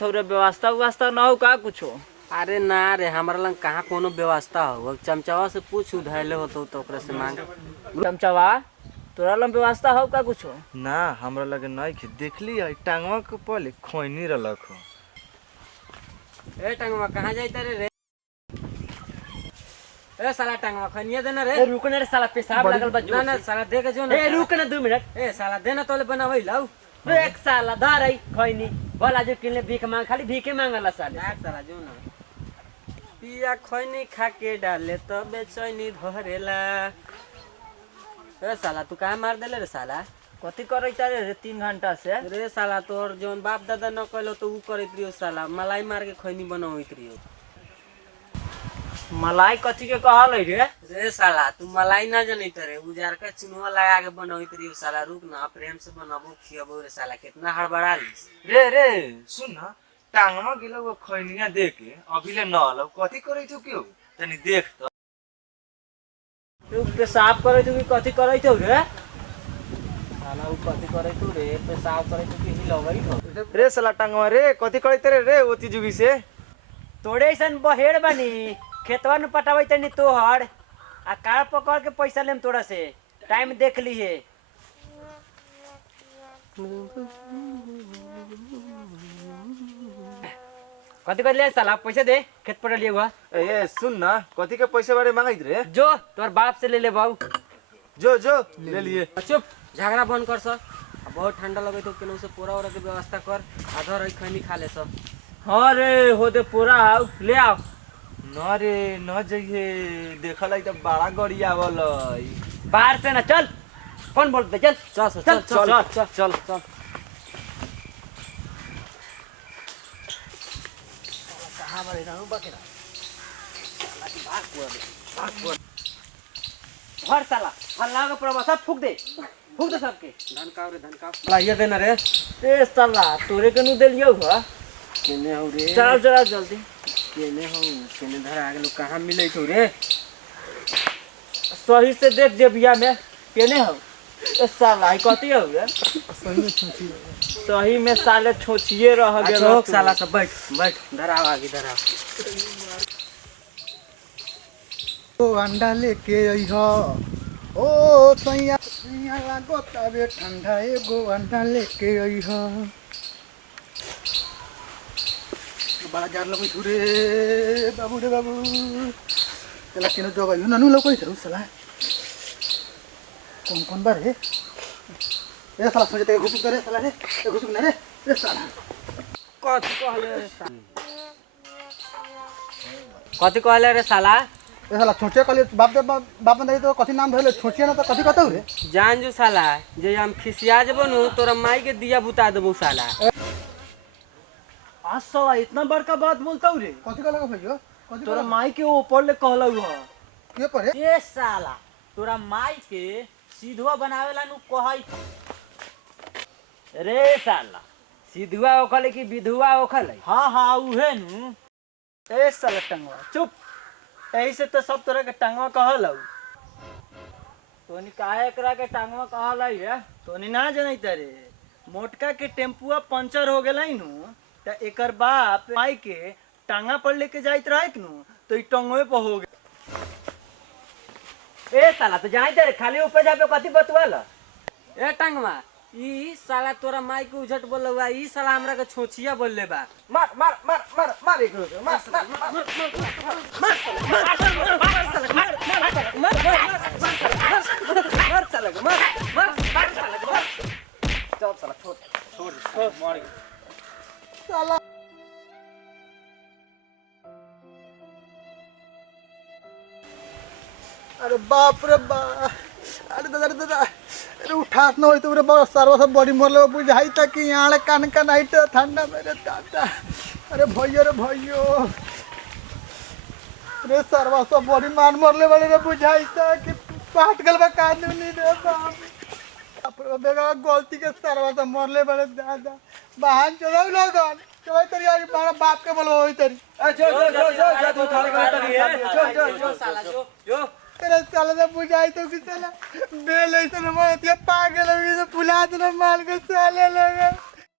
थोड़े व्यवस्था व्यवस्था ना हो का कुछो? अरे ना रे, हमारा लंग कहाँ कोनो व्यवस्था हो। अब चमचावा से पूछ उधैले हो तो ओकरा से मांग। चमचवा तोरा लम व्यवस्था हो का कुछो? ना हमरा लगे नहीं खे देखली है टांगवा के पहले खोइनी रलक हो। ए टंगवा कहाँ जाइता रे? ए साला टंगवा खनिया देना रे। ए रुक ना रे साला, पेशाब लागल बा जोर ना से। साला दे के जो ना। ए रुक ना 2 मिनट। ए साला देना तोले बनावई लाऊ। रे एक साला धरई खैनी भला जो किनले भीख मांग, खाली भीखे मांगला साले। यार साला जो ना पिया खैनी खा के डाले तो बेचैनी धरेला। ए साला तू कहाँ मार देले रे साला? कथी करैता रे 3 घंटा से? रे साला तोर जोन बाप दादा न कहलो तो ऊ करत रियो साला, मलाई मार के खैनी बनावत रियो। मलाई कथी के कहल रे? रे साला तू मलाई ना जनित रे, उजार का चुनवा लगा के बनवत रियो साला। रुक ना, प्रेम से बनाबो खियाबो रे साला। कितना हड़बड़ा ली रे सुन ना, टांगवा गिलो वो खैनिया दे के अभी ले न लो कथी करे तू क्यों तनी देख तो। तू पेशाब करे तू कि कथी करे तू रे? साला ऊ कथी करे तू रे? पेशाब करे तू कि हिलवई हो? रे साला टांगवा रे कथी करे तेरे रे ओती जुगी से? तोड़े ऐसन बहेड़ बनी खेतवा में पटावई तनी तोहर आ कार पकड़ के पैसा लेम तोरा से। टाइम देख लीहे। कथी कर ले साला? पैसा दे, खेत पटा लिए हुआ। ए सुन ना, कथी के पैसे बारे मांगत रे? जो तोर बाप से ले ले बाबू। जो ले लिए। चुप, झगड़ा बंद कर सर। बहुत ठंडा लगे तो केनो से पूरा औरत के व्यवस्था कर। आधा रही खैनी खा ले सब। हाँ रे हो दे पूरा आओ ले आओ। न रे न जइए, देखल त बड़ा गड़ी आवल। बाहर से ना चल। कौन बोलते? चल चल चल चल चल चल चल। कहाँ बड़े रहूं बकेरा? भर साला हल्ला का प्रवाह सब फूक दे सबके। धनकाव रे धनकाव। लाइए देना रे। ए साला तोरे के नु देलियो ह? केने हो रे? चल चल जल्दी। केने हो? केने धर आगे लोग कहाँ मिले तो रे? सही से देख जेबिया में केने हो? ए साला ई कथी हो रे? सही में साले छोचिए रह गेल। अच्छा साला सब बैठ बैठ, धराव आगे धराव। ओ अंडा लेके आई हो। ओ सैया सैया लागो तबे ठंडा, एगो अंडा लेके आई हो। बड़ा जार लगै छु रे बाबू रे बाबू। चला किन जगह यो ननु लकै छु साला। कौन बार है? ए साला सोचे ते घुसुक रे साला रे। ए घुसुक न रे। ए साला कथी कहले रे साला? कथी कहले रे साला? ए साला छोचे कले बाप ने तो कथी नाम धरले छोचिया ना तो कथी कहतौ रे? जान जो साला, जे हम खिसिया जबो नु तोरा माई के दिया बुता देबो साला। आज साला इतना बड़का बात बोलता रे? कथी कहला भइयो? कथी तोरा माई के ऊपर ले कहलौ ह। के परे? ए साला तोरा माई के सीधुआ बनावेला नु कहै रे साला। सीधुआ ओखले कि विधुआ ओखले? हाँ हाँ उहे नु। ए साला टंगवा चुप। एही से तो सब तोरा के टंगवा कहलौ। तोनी काहे एकरा के टंगवा कहलै रे? तोनी ना जनैत रे। मोटका के टेम्पुआ पंचर हो गेलै नु त एकर बाप माई के टांगा पर लेके जाइत रहैक नु तो ई टंगवे पर हो गेल। ए साला तो जाई दे खाली ऊपर जाबे कथी बतवाल? ए टंगवा, ई साला तोरा माई के उझट बोलवा, ई साला हमरा के छोचिया बोलले बा। मार मार मार मार मार एक मार मार मार साला। अरे बाप रे बाप। अरे दादा रे दादा। अरे उठास न होई तो रे बड़ा सर्व सब बॉडी मरले बुझाई त कि यहाँ कान कान हाइट ठंडा मेरे दादा। अरे भैयो रे भैयो। रे सर्व सब बॉडी मान मरले वाले रे बुझाई त कि पाट गल बा कान नहीं रे बाप। अपने बेगा गलती के सर्व सब मरले वाले दादा। बहन चलो लोगन। चलो तेरी आज बड़ा बाप के बोलो होई तेरी। जो तू खाली कर जो साला जो तेरे साला से बुझाई तो कि साला बेल ऐसे न मारती पागल हो गई तो फुला दे माल के साले लगा।